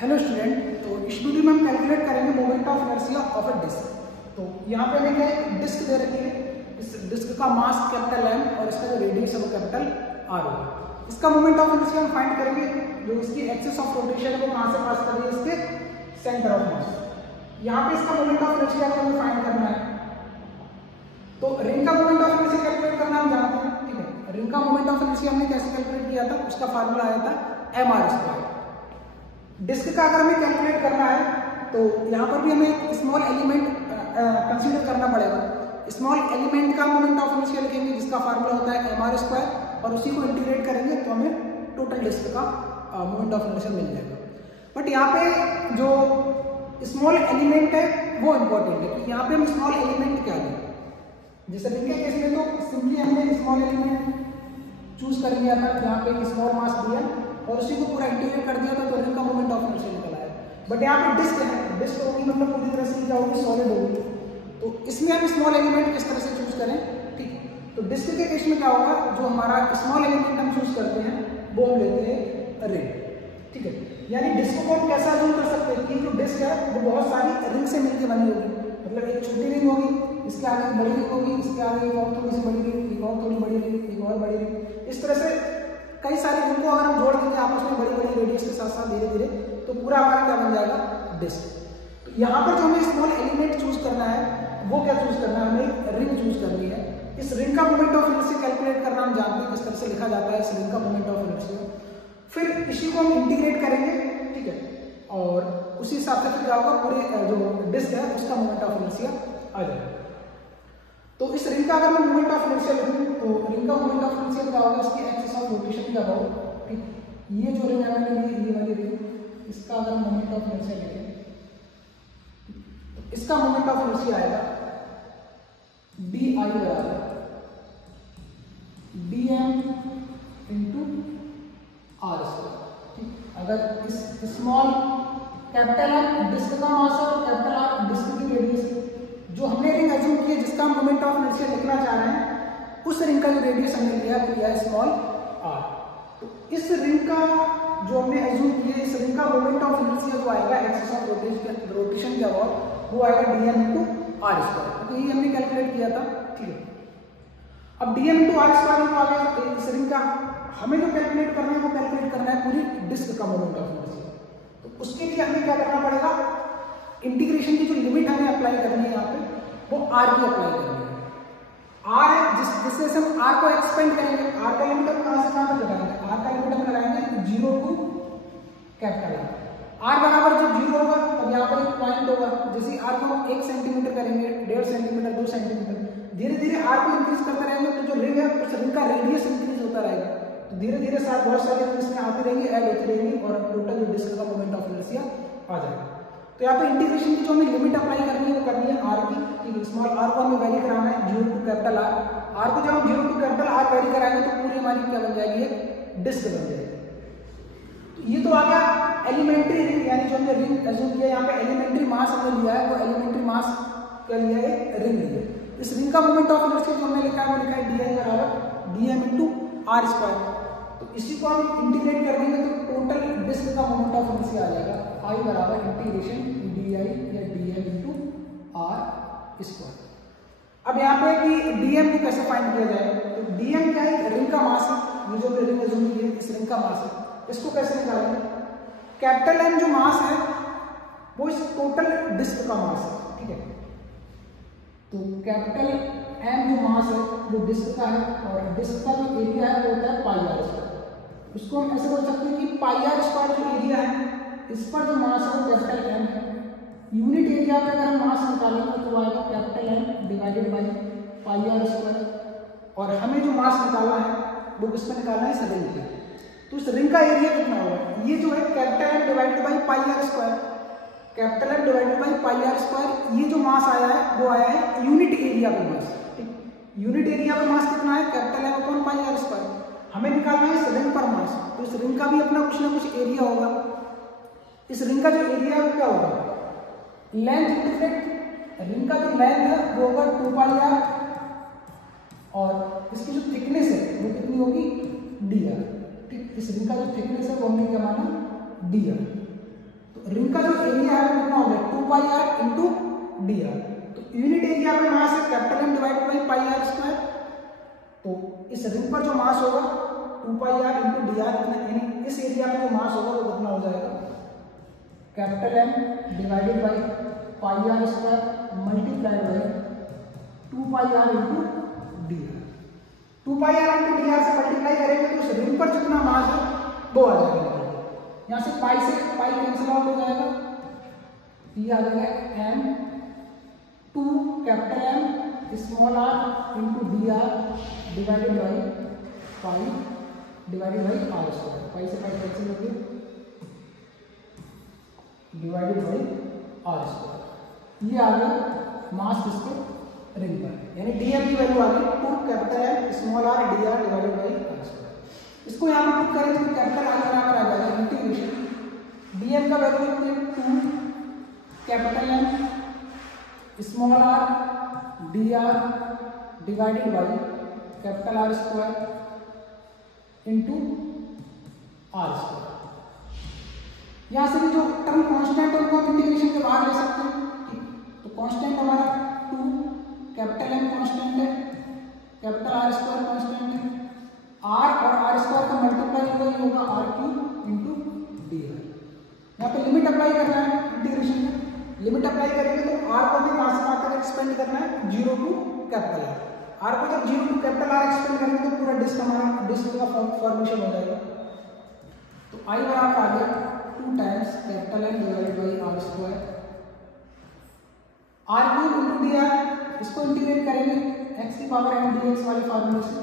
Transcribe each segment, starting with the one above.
Hello student, तो इस video में हम कैलकुलेट करेंगे moment of inertia of a disc. तो यहाँ पे हमें क्या है, डिस्क दे रखी है। इस डिस्क का मास कैपिटल एम और इसका जो रेडियस है वो कैपिटल आर होगा। इसका मोमेंट ऑफ इनर्शिया हम फाइंड करेंगे। जो इसकी एक्सिस ऑफ रोटेशन है वो कहाँ से पास कर रही है, इसके सेंटर ऑफ मास। यहाँ पे इसका मोमेंट ऑफ इनर्शिया को हमें फाइंड करना है। तो रिंग का मोमेंट ऑफ इनर्शिया कैलकुलेट करना हम जानते हैं, ठीक है। रिंग का मोमेंट ऑफ इनर्शिया हमने कैसे कैलकुलेट किया था, उसका फार्मूला आया था एम आर स्क्वायर। डिस्क का अगर हमें कैलकुलेट करना है तो यहाँ पर भी हमें स्मॉल एलिमेंट कंसीडर करना पड़ेगा। स्मॉल एलिमेंट का मोमेंट ऑफ इनर्शिया लिखेंगे जिसका फार्मूला होता है एम आर स्क्वायर, और उसी को इंटीग्रेट करेंगे तो हमें टोटल डिस्क का मोमेंट ऑफ इनर्शिया मिल जाएगा। बट यहाँ पे जो स्मॉल एलिमेंट है वो इम्पोर्टेंट है कि यहाँ पे हम स्मॉल एलिमेंट क्या लें। जैसे रिंग के केस में तो सिंपली हमने स्मॉल एलिमेंट चूज कर लिया था, यहाँ पे स्मॉल मास दिया और उसी को पूरा इंटीग्रेट कर दिया था, तो रिंग का मोमेंट ऑफ इनर्शिया निकल आया। बट यहाँ पे डिस्क है, डिस्क होगी मतलब पूरी तरह से क्या होगी, सॉलिड होगी। तो इसमें हम स्मॉल एलिमेंट किस तरह से चूज करें, ठीक है। तो डिस्क के केस में क्या होगा, जो हमारा स्मॉल एलिमेंट हम चूज करते हैं वो हम लेते हैं रिंग, ठीक है। यानी डिस्क को हम कैसा अज्यूम कर सकते हैं कि जो डिस्क है वो बहुत सारी रिंग से मिलकर बनी होगी। मतलब एक छोटी रिंग होगी, इसके आगे एक बड़ी रिंग होगी, इसके आगे एक और थोड़ी सी बड़ी रिंग, एक और थोड़ी बड़ी रिंग, एक और बड़ी रिंग। इस तरह से कई सारी रिंग को अगर हम जोड़ देंगे आपस में बड़ी बड़ी रेडियस के साथ साथ धीरे धीरे, तो पूरा हमारा क्या बन जाएगा, डिस्क। तो यहाँ पर जो हमें स्मॉल एलिमेंट चूज करना है वो क्या चूज करना है, हमें रिंग चूज करनी है। इस रिंग का मोमेंट ऑफ इनर्शिया कैलकुलेट करना हम जानते हैं किस तरह से लिखा जाता है इस रिंग का मोमेंट ऑफ इनर्शिया। फिर इसी को हम इंटीग्रेट करेंगे, ठीक है, और उसी हिसाब से फिर क्या होगा, पूरे जो डिस्क है उसका मोमेंट ऑफ इनर्शिया आ जाएगा। तो इस रिंग का अगर मैं मोमेंट ऑफ इनर्शिया लिखूं तो रिंग का मोमेंट ऑफ इनर्शिया क्या होगा, इसकी एक्सिस ऑफ रोटेशन क्या होगा, ठीक। ये जो रिंग है मैंने ये वाली रिंग, इसका अगर मोमेंट ऑफ इनर्शिया लिखें तो इसका मोमेंट ऑफ इनर्शिया आएगा डी आई बराबर d m into r square, ठीक। अगर इस स्मॉल कैपिटल एम डिस्क का मास है और कैपिटल आर डिस्क की रेडियस, जो हमने रिंग अज्यूम की है जिसका मोमेंट ऑफ इनर्शिया लिखना चाह रहे हैं, उस रिंग का जो रेडियस हमने लिया वो लिया है स्मॉल आर। तो इस रिंग का जो हमने अज्यूम किया है, इस रिंग का मोमेंट ऑफ इनर्शिया जो आएगा एक्सिस ऑफ रोटेशन के अबाउट, वो आएगा डीएम इंटू आर स्क्वायर। तो ये हमने कैलकुलेट किया था, ठीक है। अब डीएम इंटू आर स्क्वायर जो आ गया इस रिंग का, हमें जो कैलकुलेट करना है वो कैलकुलेट करना है पूरी डिस्क का मोमेंट ऑफ इनर्शिया। तो उसके लिए हमें क्या करना पड़ेगा, इंटीग्रेशन की जो लिमिट हमें अप्लाई करनी है यहाँ पे वो आर की अप्लाई करनी है। आर है जिससे हम आर को एक्सपेंड करेंगे। आर का लिमिट हम कहाँ से कहाँ तक लगाएंगे, आर का लिमिट हम लगाएंगे 0 टू कैपिटल आर। आर बराबर जब 0 होगा तब यहाँ पर एक पॉइंट होगा। जैसे आर को हम 1 सेंटीमीटर करेंगे, 1.5 सेंटीमीटर, 2 सेंटीमीटर, धीरे धीरे आर को इंक्रीज करते रहेंगे तो जो रिंग है उस रिंग का रेडियस इंक्रीज होता रहेगा। तो धीरे धीरे साथ बहुत सारी रिंग इसमें आती रहेंगी, ऐड होती रहेंगी और टोटल जो डिस्क का मोमेंट ऑफ इनर्शिया आ जाएगा। तो यहाँ पे इंटीग्रेशन की जो हमें लिमिट अप्लाई करनी है वो करनी है आर की, ठीक है। स्मॉल आर को हमें वैरी कराना है 0 टू कैपिटल आर। आर को जब हम 0 टू कैपिटल आर वैरी कराएंगे तो पूरी हमारी क्या बन जाएगी, एक डिस्क बन जाएगी। तो ये तो आ गया एलिमेंट्री रिंग, यानी जो हमने रिंग अज्यूम किया, यहाँ पे एलिमेंट्री मास हमने लिया है, वो एलिमेंट्री मास क्या लिया है, रिंग लिया है। इस रिंग का मोमेंट ऑफ इनर्शिया जो हमने लिखा है वो लिखा है डी आई बराबर d m into r square. तो इसी को हम इंटीग्रेट कर देंगे तो टोटल डिस्क का मोमेंट ऑफ इनर्शिया आ जाएगा आई बराबर इंटीग्रेशन डी आई या d m into r square. अब यहाँ पे कि डीएम को कैसे फाइंड किया जाए, तो डीएम क्या है, रिंग का मास है। ये जो रिंग अज्यूम की है इस रिंग का मास है, इसको कैसे निकालेंगे, कैपिटल एम जो मास है वो इस टोटल डिस्क का मास है, ठीक है। तो कैपिटल एम जो मास है वो डिस्क का है और डिस्क का जो एरिया है वो होता है पाई आर स्क्वायर। उसको हम ऐसे बोल सकते हैं कि पाई आर स्क्वायर जो एरिया है इस पर जो मास है वो कैपिटल एम है। यूनिट एरिया पे अगर हम मास निकालेंगे तो आएगा capital M divided by pi r square. और हमें जो मास निकालना है वो किसमें निकालना है, इस रिंग पे। तो इस रिंग का एरिया कितना होगा, ये जो है capital M divided by pi r square, capital M divided by pi r square. ये जो मास आया है वो आया है यूनिट एरिया पे मास, ठीक। यूनिट एरिया पे मास कितना है, capital m upon pi r square. हमें निकालना है इस रिंग पर मास, तो इस रिंग का भी अपना कुछ ना कुछ एरिया होगा। इस रिंग का जो एरिया है वो क्या होगा, लेंथ इंटू ब्रेड्थ। रिंग का जो लेंथ है वो होगा 2 पाई आर और इसकी जो थिकनेस है वो कितनी होगी, डी आर, ठीक। इस रिंग का जो थिकनेस है वो हमने क्या माना, डी आर। तो तो रिंग का जो एरिया है वो कितना हो गया 2 pi r into D r. तो यूनिट एरिया पे मास है capital m divide by pi r square. तो इस रिंग पर जो मास होगा 2 pi r into D r, यानी इस एरिया में जो मास होगा वो कितना हो जाएगा capital M divided by pi r square multiplied by 2 pi r into D r. 2 pi r into D r से मल्टीप्लाई करेंगे तो उस रिंग पर जितना मास है वो आ जाएगा। यहाँ से पाई कैंसिल आउट हो जाएगा, ये आ जाएगा M 2 capital M small R into D R divided by pi divided by are square. Pi से पाई कैंसिल हो गया, डिवाइडेड बाई आर स्क्वायर। ये आ गया मास किसके रिंग पर, यानी डी एम की वैल्यू आ गई 2 capital M small r d are divided by are square. इसको यहाँ पे पुट करें तो कैपिटल आर बराबर आ जाएगा इंटीग्रेशन डी एम का value 2 capital M small r d are divided by capital r square into r square. यहाँ से भी जो टर्म कांस्टेंट है उनको हम इंटीग्रेशन के बाहर ले सकते हैं। तो कांस्टेंट हमारा 2 कैपिटल एम कांस्टेंट है, कैपिटल आर स्क्वायर कांस्टेंट है, आर और आर स्क्वायर का मल्टीप्लाई होगा r cube into D r. यहाँ पे लिमिट अप्लाई करना है इंटीग्रेशन में, लिमिट अप्लाई करेंगे तो आर को भी वहां से वहां तक एक्सपेंड करना है 0 टू कैपिटल आर। आर को जब 0 टू कैपिटल आर एक्सपेंड करेंगे तो पूरा डिस्क हमारा डिस्क का फॉर्मेशन हो जाएगा। तो आई बराबर आ गया 2 times capital M divided by are square r cube into D r. इसको इंटीग्रेट करेंगे एक्स की पावर एम डी एक्स वाले फार्मूले से।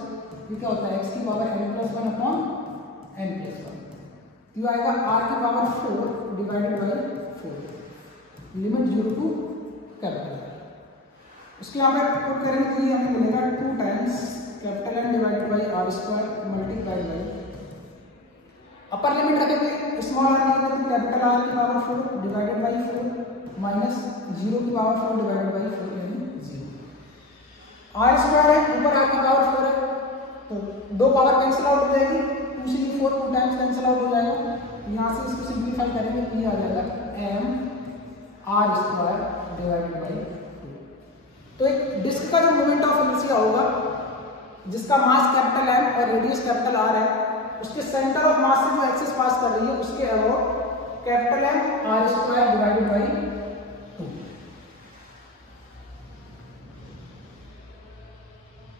ये क्या होता है एक्स की power n plus 1 upon n plus 1। ये आएगा आर की power 4 divided by 4 limit 0 to capital. उसके यहाँ पर पुट करेंगे तो ये हमें मिलेगा 2 times capital M divided by are square multiplied by upper limit रखेंगे स्मॉल आर की तो कैपिटल आर की पावर 4 डिवाइडेड बाई 4 माइनस 0 की पावर 4 डिवाइडेड बाई 4 यानी 0। आर स्क्वायर है ऊपर आर की पावर 4 है तो 2 पावर कैंसिल आउट हो जाएगी, 2 से 4 2 टाइम्स कैंसिल आउट हो जाएगा। यहाँ से इसको सिंप्लीफाई करेंगे तो ये आ जाएगा M R square divided by 2। तो एक डिस्क का जो मोमेंट ऑफ इनर्शिया होगा जिसका मास कैपिटल एम और रेडियस कैपिटल आर है, उसके सेंटर ऑफ मास से जो एक्सिस पास कर रही है उसके about capital M R square divided by